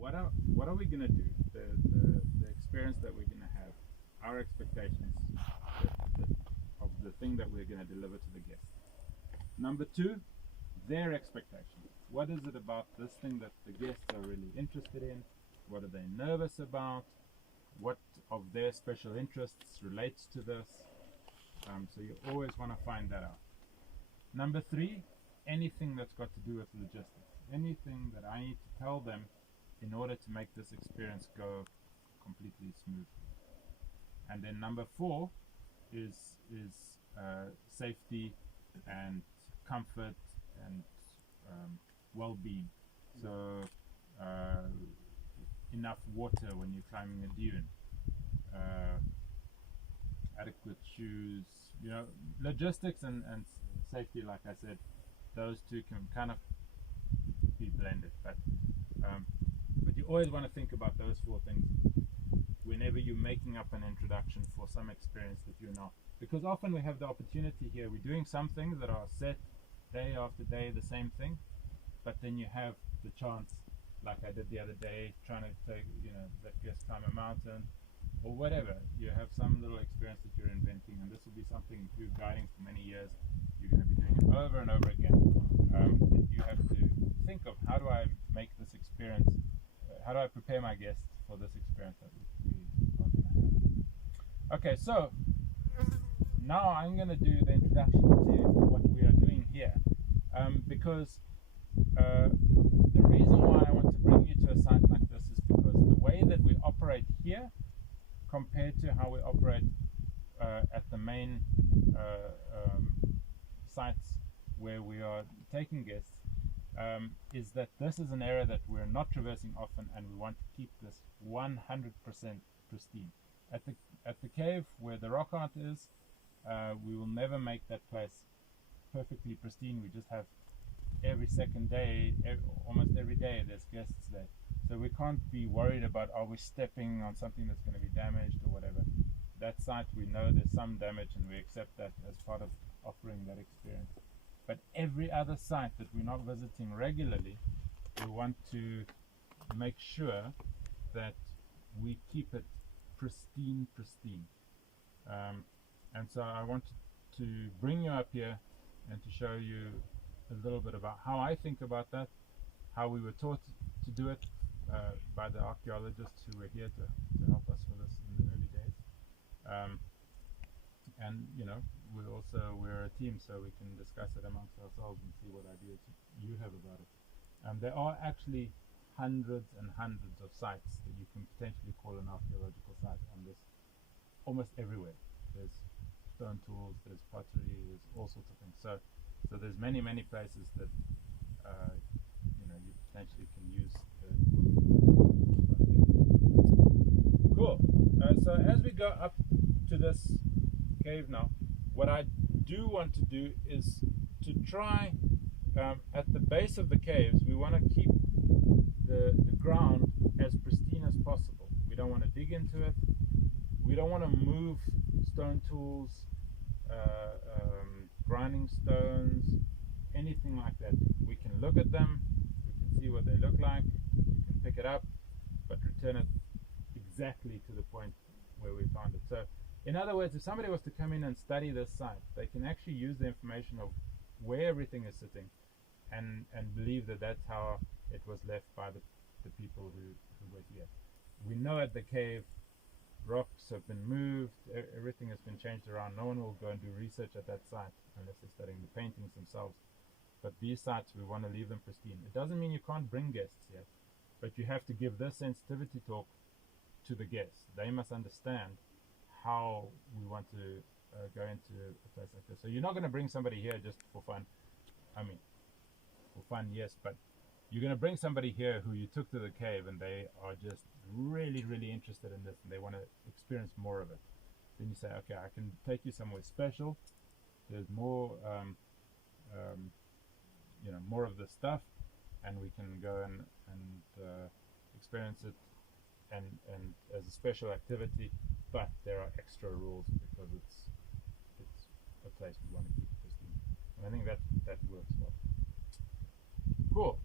what are we going to do? The experience that we're going to have, our expectations of the thing that we're going to deliver to the guests. Number two, their expectations. What is it about this thing that the guests are really interested in? What are they nervous about? What of their special interests relates to this? So you always want to find that out. Number three, anything that's got to do with logistics. Anything that I need to tell them in order to make this experience go completely smoothly. And then number four is safety and comfort and well-being. So enough water when you're climbing a dune, adequate shoes, logistics and safety, like I said, those two can kind of be blended, but you always want to think about those four things whenever you're making up an introduction for some experience that you're not, because often we have the opportunity here, we're doing some things that are set day after day, the same thing, but then you have the chance, like I did the other day, trying to take, let guests climb a mountain or whatever. You have some little experience that you're inventing, and this will be something if you're guiding for many years, you're going to be doing it over and over again. But you have to think of, how do I make this experience, how do I prepare my guests for this experience that we are going to have. Okay, so now I'm going to do the introduction to what we are doing here, because the reason why I want to bring you to a site like this is because the way that we operate here compared to how we operate at the main sites where we are taking guests, is that this is an area that we're not traversing often, and we want to keep this 100% pristine. At the cave where the rock art is, we will never make that place perfectly pristine. We just have every second day, almost every day, there's guests there. So we can't be worried about, are we stepping on something that's going to be damaged or whatever. That site, we know there's some damage, and we accept that as part of offering that experience. But every other site that we're not visiting regularly, we want to make sure that we keep it pristine. And so I want to bring you up here and to show you a little bit about how I think about that, how we were taught to do it by the archaeologists who were here to help us with this in the early days. And we're a team, so we can discuss it amongst ourselves and see what ideas you have about it. There are actually hundreds and hundreds of sites that you can potentially call an archaeological site on this, almost everywhere. There's stone tools, there's pottery, there's all sorts of things. So there's many places that you potentially can use. Cool. So as we go up to this cave now, what I do want to do is to try, at the base of the caves, we want to keep the ground as pristine as possible. We don't want to dig into it. We don't want to move stone tools, grinding stones, anything like that. We can look at them, we can see what they look like, we can pick it up, but return it exactly to the point where we found it. So in other words, if somebody was to come in and study this site, they can actually use the information of where everything is sitting and believe that that's how it was left by the people who were here. We know at the cave, rocks have been moved, everything has been changed around. No one will go and do research at that site unless they're studying the paintings themselves. But these sites, we want to leave them pristine. It doesn't mean you can't bring guests here, but you have to give this sensitivity talk to the guests. They must understand how we want to go into a place like this. So you're not going to bring somebody here just for fun. I mean, for fun, yes, but you're going to bring somebody here who you took to the cave and they are just really interested in this and they want to experience more of it. Then you say, okay, I can take you somewhere special. There's more, more of the stuff, and we can go and experience it and as a special activity. But there are extra rules because it's a place we want to keep pristine, and I think that works well. Cool.